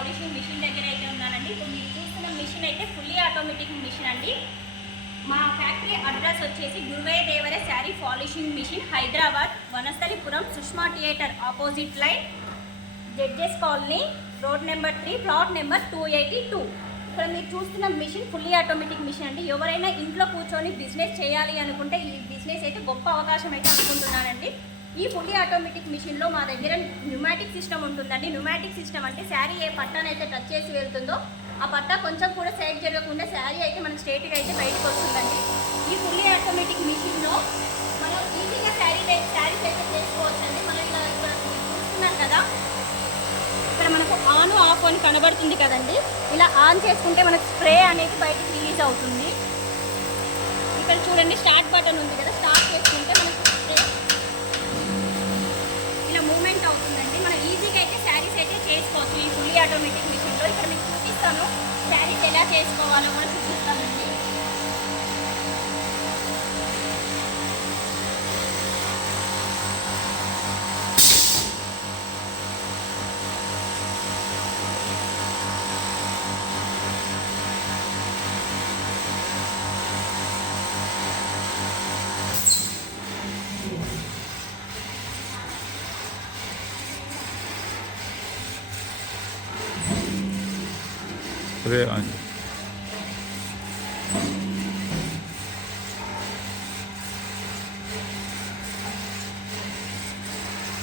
Polishing machine దగ్గర అయితే ఉన్నానండి. ఇప్పుడు మీరు చూస్తున్న మిషన్ అయితే ఫుల్లీ ఆటోమేటిక్ మిషన్ అండి. మా ఫ్యాక్టరీ అడ్రస్ వచ్చేసి Guruvayya Devara sari polishing machine, Hyderabad, Vanasthalipuram, Sushma theatre opposite lane, judges colony, road number 3, plot number 282. ఇక్కడ మీరు చూస్తున్న మిషన్ ఫుల్లీ ఆటోమేటిక్ మిషన్ అండి. ఎవరైనా ఇంట్లో కూర్చొని బిజినెస్ చేయాలి అనుకుంటే ఈ బిజినెస్ అయితే గొప్ప అవకాశం అయితే అనుకుంటున్నానండి. ఈ ఫుల్లీ ఆటోమేటిక్ మిషన్లో మా దగ్గర న్యూమాటిక్ సిస్టమ్ ఉంటుందండి. న్యూమాటిక్ సిస్టమ్ అంటే శారీ ఏ పట్టానైతే టచ్ చేసి వెళ్తుందో ఆ పట్టా కొంచెం కూడా సైడ్ జరగకుండా శారీ అయితే మనకు స్ట్రేట్గా అయితే బయటకు వస్తుందండి. ఈ ఫుల్లీ ఆటోమేటిక్ మిషన్లో మనం ఈజీగా శారీస్ అయితే చేసుకోవచ్చండి. మనం ఇలా ఇక్కడ చూస్తున్నాం కదా, ఇక్కడ మనకు ఆన్ ఆఫ్ అని కనబడుతుంది కదండి. ఇలా ఆన్ చేసుకుంటే మనకు స్ప్రే అనేది బయటకు రిలీజ్ అవుతుంది. ఇక్కడ చూడండి స్టార్ట్ బటన్ ఉంది కదా, స్టార్ట్ చేసుకుంటే మనకు స్ప్రే ఇలా మూమెంట్ అవుతుందండి. మనం ఈజీగా అయితే శారీస్ అయితే చేసుకోవచ్చు ఈ ఫుల్లీ ఆటోమేటిక్ మిషన్లో. ఇక్కడ మీకు చూపిస్తాను శారీస్ ఎలా చేసుకోవాలో కూడా చూపిస్తానండి.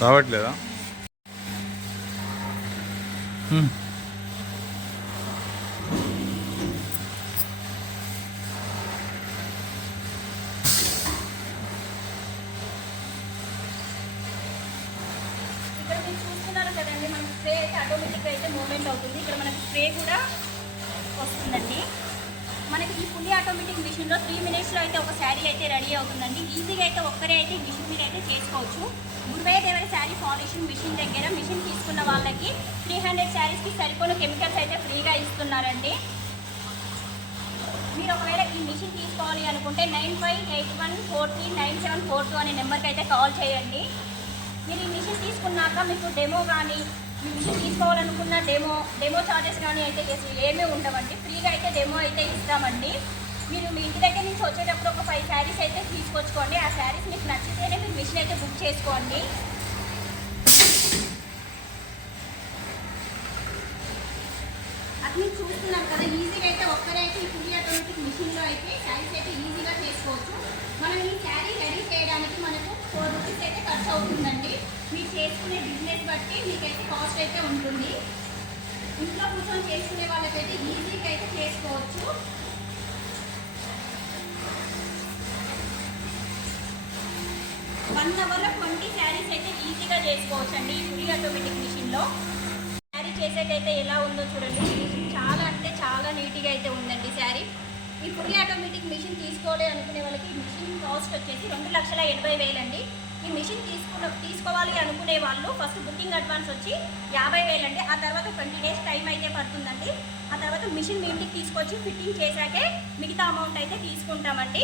రావట్లేదా? ఇక్కడ మీరు చూస్తున్నారు కదండి, మనకి స్ప్రే అయితే ఆటోమేటిక్గా అయితే మూమెంట్ అవుతుంది. ఇక్కడ మనకి స్ప్రే కూడా వస్తుందండి. మనకి ఈ ఫుల్లీ ఆటోమేటిక్ మిషన్లో 3 మినిట్స్లో అయితే ఒక శారీ అయితే రెడీ అవుతుందండి. ఈజీగా అయితే ఒక్కరే అయితే ఈ మిషన్ మీద అయితే చేసుకోవచ్చు. గురువయ్య దేవర శారీ పాలిషింగ్ మిషన్ దగ్గర మిషన్ తీసుకున్న వాళ్ళకి 300 శారీస్కి సరిపోయిన కెమికల్స్ అయితే ఫ్రీగా ఇస్తున్నారండి. మీరు ఒకవేళ ఈ మిషన్ తీసుకోవాలి అనుకుంటే 9581439742 అనే నెంబర్కి అయితే కాల్ చేయండి. మీరు ఈ మిషన్ తీసుకున్నాక మీకు డెమో కానీ మీ మిషన్ తీసుకోవాలనుకున్న డెమో ఛార్జెస్ కానీ అయితే ఏమీ ఉండవండి. ఫ్రీగా అయితే డెమో అయితే ఇస్తామండి. మీరు మీ ఇంటి దగ్గర నుంచి వచ్చేటప్పుడు ఒక 5 శారీస్ అయితే తీసుకొచ్చుకోండి. ఆ శారీస్ మీకు నచ్చితేనే మీరు మిషన్ అయితే బుక్ చేసుకోండి. అది మీరు చూస్తున్నారు కదా, ఈజీగా అయితే ఒక్కరే అయితే ఈ ఫుల్లీ ఆటోమేటిక్ మిషన్లో అయితే శారీస్ అయితే ఈజీగా చేసుకోవచ్చు. మనం ఈ శారీ రెడీ చేయడానికి మనకు 4 రూపీస్ అయితే ఖర్చు అవుతుందండి. మీరు చేసుకునే బిజినెస్ బట్టి మీకైతే కాస్ట్ అయితే ఉంటుంది. ఇంట్లో కూర్చొని చేసుకునే వాళ్ళకైతే ఈజీగా అయితే చేసుకోవచ్చు. వన్ అవర్లో 20 శారీస్ అయితే ఈజీగా చేసుకోవచ్చు అండి ఈ ఫుల్లీ ఆటోమేటిక్ మిషన్లో. శారీ చేసేకైతే ఎలా ఉందో చూడండి, చాలా అంటే చాలా నీట్గా అయితే ఉందండి శారీ. ఈ ఫుల్లీ ఆటోమేటిక్ మిషన్ తీసుకోవాలి అనుకునే వాళ్ళకి మిషన్ కాస్ట్ వచ్చేసి 2,80,000 అండి. ఈ మిషన్ తీసుకోవాలి అనుకునే వాళ్ళు ఫస్ట్ బుకింగ్ అడ్వాన్స్ వచ్చి 50,000 అండి. ఆ తర్వాత 20 డేస్ టైం అయితే పడుతుందండి. ఆ తర్వాత మిషన్ మీ ఇంటికి తీసుకొచ్చి ఫిట్టింగ్ చేశాకే మిగతా అమౌంట్ అయితే తీసుకుంటామండి.